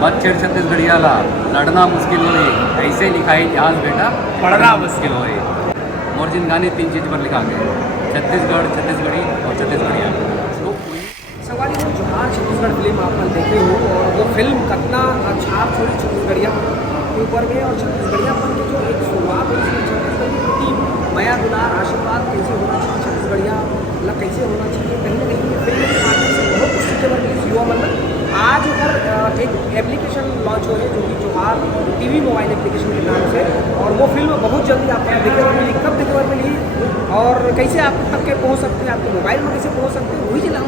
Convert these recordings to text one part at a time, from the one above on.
बद छेड़ छत्तीसगढ़ियाला लड़ना मुश्किल होए, ऐसे लिखा है इतिहास बेटा पढ़ना मुश्किल होए। मोर जिंदगानी 3 चीज़ पर लिखा गया, छत्तीसगढ़, छत्तीसगढ़ी और छत्तीसगढ़िया। तो सवाल ये जोहार छत्तीसगढ़ फिल्म आप लोग देखे हो और वो फिल्म कितना छाप छोड़ी छत्तीसगढ़िया के ऊपर में और छत्तीसगढ़ियापन की जो एक शुरुआत हुई उसमें छत्तीसगढ़ के प्रति माया दुलार आशीर्वाद कैसे होना चाहिए, छत्तीसगढ़िया मतलब कैसे होना चाहिए, कहीं ना कहीं ये फिल्म के माध्यम से बहुत कुछ सीखे बल्कि युवा मतलब आज अगर एक एप्लीकेशन लॉन्च हो है जो कि जोहार टीवी मोबाइल एप्लीकेशन के नाम से, और वो फिल्म बहुत जल्दी आपको देखने को मिली, कब देखने को मिली और कैसे आप तक के पहुँच सकते हैं, आपके मोबाइल में कैसे पहुँच सकते हैं, वही चीज़ हम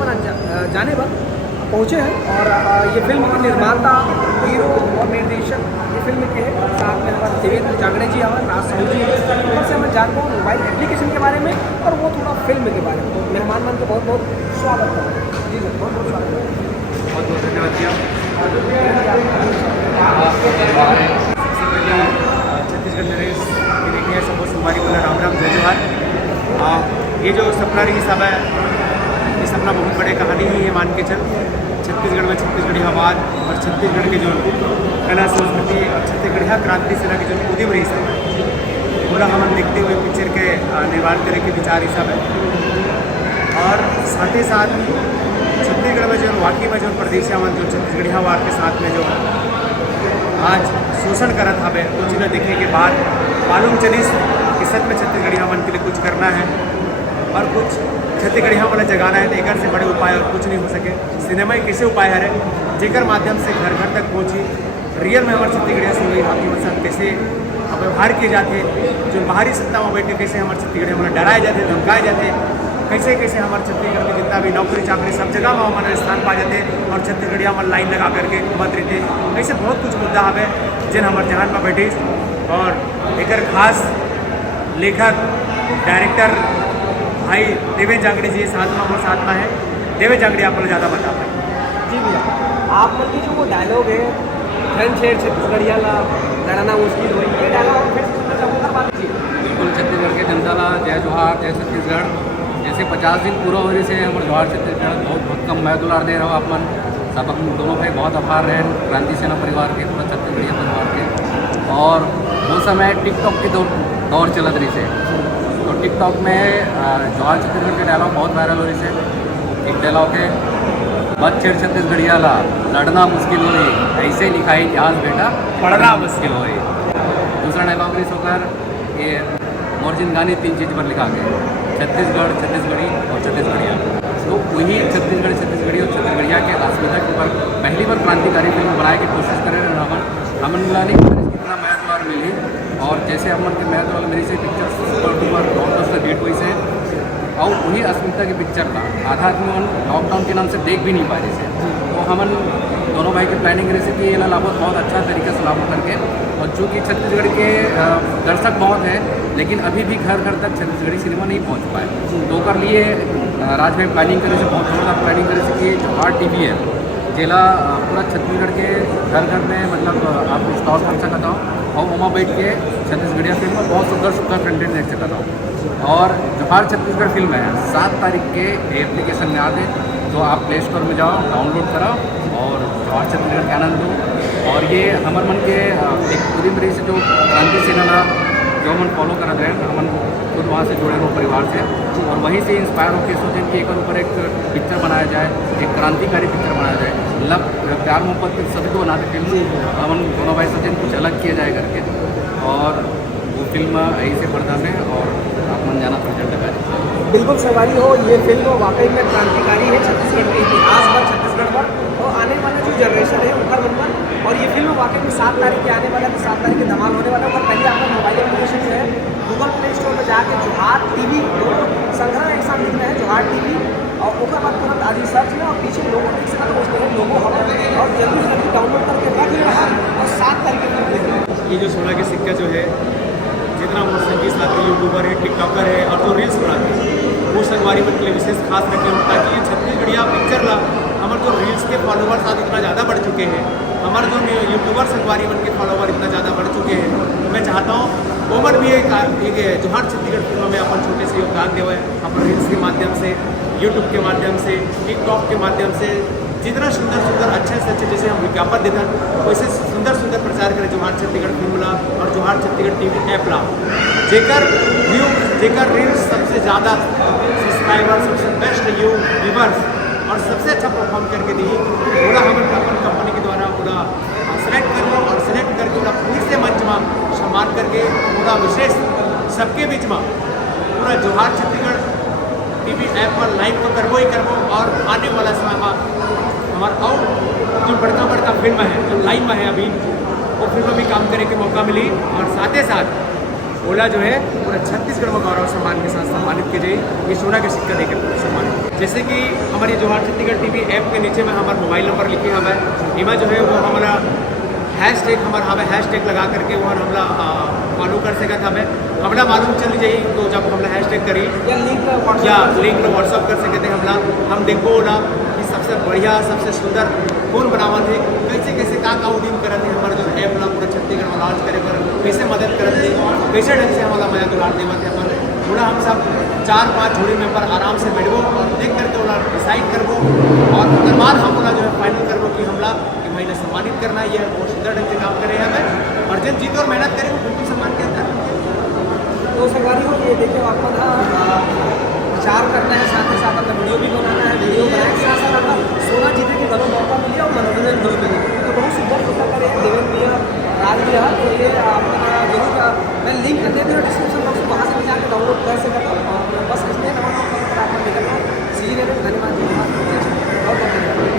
जाने पर पहुँचे हैं। और ये फिल्म के निर्माता, हीरो और निर्देशक ये फिल्म के हैं, साथ में हमारे देवेंद्र जांगड़े जी हमारे राज साहू जी ऊपर से हमें जानते हैं मोबाइल एप्लीकेशन के बारे में और वो थोड़ा फिल्म के बारे में। तो मेहमान मन को बहुत बहुत स्वागत है जी सर, बहुत बहुत स्वागत है। बहुत बहुत धन्यवाद भैया। छत्तीसगढ़ नरेश की देखिए है सबको सोमवारी बोला राम राम जय जोहार। ये जो सपना रही सब है, ये सपना बहुत बड़े कहानी ही है मान के चल। छत्तीसगढ़ में छत्तीसगढ़ी आवाज़ और छत्तीसगढ़ के जो कला संस्कृति और छत्तीसगढ़िया क्रांति सेना के जो उद्यम रही सब पूरा हम देखते हुए पिक्चर के निर्माण करे के विचार ही सब है। और साथ ही साथ छत्तीसगढ़ में जो वाकई में जो प्रदेश जो छत्तीसगढ़िया वार के साथ में जो आज शोषण करा था वो चीज़ें देखने के बाद मालूम चली कि सच में छत्तीसगढ़िया मन के लिए कुछ करना है और कुछ छत्तीसगढ़िया वाला जगाना है। तो एक से बड़े उपाय और कुछ नहीं हो सके। सिनेमा एक ऐसे उपाय है जेकर माध्यम से घर घर तक पहुँची रियल में हमारे छत्तीसगढ़िया से हुई हाथी मसाल कैसे व्यवहार किए जाते, जो बाहरी सत्ता में बैठे कैसे हमारे छत्तीसगढ़िया वाला डराए जाते, धमकाए जाते, कैसे कैसे हमारे छत्तीसगढ़ में जितना भी नौकरी चाकरी सब जगह में हमारे स्थान पा जाते और छत्तीसगढ़िया में लाइन लगा करके मत रहते। ऐसे बहुत कुछ मुद्दा है जिन हमारे जहान में बैठे और एक खास लेखक डायरेक्टर भाई देवेंद्र जांगड़े जी साथ में हमारे साथ में है। देवेंद्र जांगड़े आप लोग ज़्यादा बता पाए जी भैया, आप लोग की जो वो डायलॉग है फ्रेंच छेड़ छत्तीसगढ़िया लड़ना मुश्किल हुई, ये डायलॉग फिर से सुनना बात जी। बिल्कुल छत्तीसगढ़ के जनता ला जय जोहार, जय छत्तीसगढ़। जैसे 50 दिन पूरा हो रही से हमारे जोहार छत्तीसगढ़ बहुत कम मैं दुलार दे रहा हूँ आप मन सब अपन दोनों भाई बहुत आभार रहे क्रांति सेना परिवार के, पूरा छत्तीसगढ़िया परिवार के। और वो समय टिकटॉक की दौर चलत रही से, तो टिकटॉक में जोहार छत्तीसगढ़ के डायलॉग बहुत वायरल हो रही से। एक डायलॉग है, बद छेड़ छत्तीसगढ़ियाला लड़ना मुश्किल होए, ऐसे लिखा है इतिहास बेटा पढ़ना मुश्किल होए। दूसरा डायलॉग रिलीज होकर ये मोर जिंदगानी 3 चीज़ पर लिखा गया, छत्तीसगढ़, छत्तीसगढ़ी और छत्तीसगढ़िया। तो वही छत्तीसगढ़, छत्तीसगढ़ी और छत्तीसगढ़िया के अस्मिता के ऊपर पहली बार क्रांतिकारी फिल्म बनाने की कोशिश करे हमन कितना मैथ बार मिली। और जैसे हमन के मैथ वाला मेरी से picture super duper blockbuster hit हुई से और वही अस्मिता की पिक्चर का आधा आदमी लॉकडाउन के नाम से देख भी नहीं पा रही से। तो हमन दोनों भाई की प्लानिंग रही थी ये लाभो बहुत अच्छा तरीके से लागू करके। और चूँकि छत्तीसगढ़ के दर्शक बहुत हैं लेकिन अभी भी घर घर तक छत्तीसगढ़ी सिनेमा नहीं पहुंच पाए, तो कर लिए राज भाई प्लानिंग करे से बहुत जोरदार प्लानिंग करे से कि जोहार टीवी है जेला पूरा छत्तीसगढ़ के घर घर में मतलब आप स्टॉल कर सकता हो और वहाँ बैठ के छत्तीसगढ़िया फिल्म में बहुत सुंदर सुंदर कंटेंट देख सकता हूँ। और जोहार छत्तीसगढ़ फिल्म है 7 तारीख के एप्लीकेशन में आ गए, तो आप प्ले स्टोर में जाओ, डाउनलोड कराओ और जोहार छत्तीसगढ़ के आनंद लो। और ये हमारे मन के एक पूरी मेरी से जो क्रांति सेना जो हम फॉलो कर रहे हैं, हम खुद वहाँ से जुड़े रहो परिवार से और वहीं से इंस्पायर होकर सोचें कि एक ऊपर एक पिक्चर बनाया जाए, एक क्रांतिकारी पिक्चर बनाया जाए, लव प्यार मोहब्बत के सभी को बनाते फिल्म हम दोनों भाई सोचें कुछ अलग किया जाए करके। और वो फिल्म ऐसे पर्दा में और आप मन जाना प्रेजेंट है। बिल्कुल सवारी हो, ये फिल्म वाकई में क्रांतिकारी है छत्तीसगढ़ के इतिहास पर, छत्तीसगढ़ पर और आने वाला जो जनरेशन है उनका मन। और ये फिल्म वाकई में 7 तारीख के आने वाला है, तो 7 तारीख के धमाल होने वाला है। और पहले आपका मोबाइल एप्लीकेशन जो है गूगल प्ले स्टोर में जाके जोहार टीवी दोनों संग्रह एक साथ लिखना है जोहार टीवी और उसके बाद तुरंत आदि सर्च में और पीछे लोगों देख सकते हो उसमें लोगो हम और जल्दी से जल्दी डाउनलोड करके रख लेना और 7 तारीख के फिल्म देखना। ये जो 16 के सिक्का जो है जितना वो संगीत साथी यूट्यूबर है, टिकटॉकर है और जो रील्स बनाते हैं वो संगवारी पर के लिए विशेष खास रखे होता है कि ये छत्तीसगढ़िया पिक्चर ला हमारे जो रील्स के फॉलोवर्स आज इतना ज़्यादा बढ़ चुके हैं, हमारे जो यूट्यूबर संगवारी बन के फॉलोवर इतना ज़्यादा बढ़ चुके हैं, तो मैं चाहता हूँ ओमन भी एक जोहार छत्तीसगढ़ फिल्मों में अपन छोटे से योगदान देवे अपन रील्स के माध्यम से, यूट्यूब के माध्यम से, टिकटॉक के माध्यम से, जितना सुंदर सुंदर अच्छे से अच्छे जैसे हम विज्ञापन देते हैं वैसे सुंदर सुंदर प्रचार करें जोहार छत्तीसगढ़ फिल्म ला और जोहार छत्तीसगढ़ टीवी ऐप ला जेकर व्यू जेकर रील्स सबसे ज़्यादा सब्सक्राइबर सबसे बेस्ट व्यूवर्स और सबसे अच्छा परफॉर्म करके दी पूरा हम अपन कंपनी के द्वारा पूरा सेलेक्ट करके और सेलेक्ट करके पूरा फिर से मंच में सम्मान करके पूरा विशेष सबके बीच में पूरा जोहार छत्तीसगढ़ टीवी ऐप पर लाइव तो करबो ही करबो और आने वाला समय में हमारा और जो बड़का बड़का फिल्म है जो लाइन में है अभी वो फिल्म में भी काम करने के मौका मिली और साथ ही साथ ओला जो है पूरा छत्तीसगढ़ में गौरव सम्मान के साथ सम्मानित की जाए ये सोना का सिक्का देकर सम्मानित जैसे कि हमारी जोहार छत्तीसगढ़ टीवी ऐप के नीचे में हमारा मोबाइल नंबर लिखे हमें इमा जो है वो हमारा हैशटैग हमारा हमें हैशटैग लगा करके वो हमला फॉलो कर सकता हमें हमला मालूम चल जाए तो जब हमला हैशटैग करी या लिंक व्हाट्सअप कर सकते हमला हम देखो ना कि सबसे बढ़िया सबसे सुंदर कौन बनावत है कैसे कैसे का उद्यम करत है हमारे जो ऐप ला पूरा छत्तीसगढ़ में लॉन्च करे पर कैसे मदद करत है कैसे ढंग से हमारा माया दुलार देवत है पर थोड़ा हम सब 4-5 जोड़ी मेंबर आराम से बैठबो और देख करके ओला डिसाइड करबो और उसके बाद हम ओला जो है फाइनल करबो कि हमला कि महीने सम्मानित करना ही है बहुत सुंदर ढंग से काम करे हमें और जब जीत और मेहनत करेंगे बिल्कुल सम्मान के अंदर तो संगवारी हो ये देखिए आपको ना प्रचार करना है साथ ही साथ अपना वीडियो भी बनाना है वीडियो बनाने के साथ साथ अपना सोना जीतने के घरों मौका मिले और मनोरंजन भी मिले तो बहुत सुंदर होता करे देवेंद्र भैया राज भैया तो ये अपना जरूर मैं लिंक दे दूँ डिस्क्रिप्शन बॉक्स में वहाँ से जाकर डाउनलोड कर सकता हूँ और बस इसलिए आपको निकलना सी धन्यवाद बहुत बहुत धन्यवाद।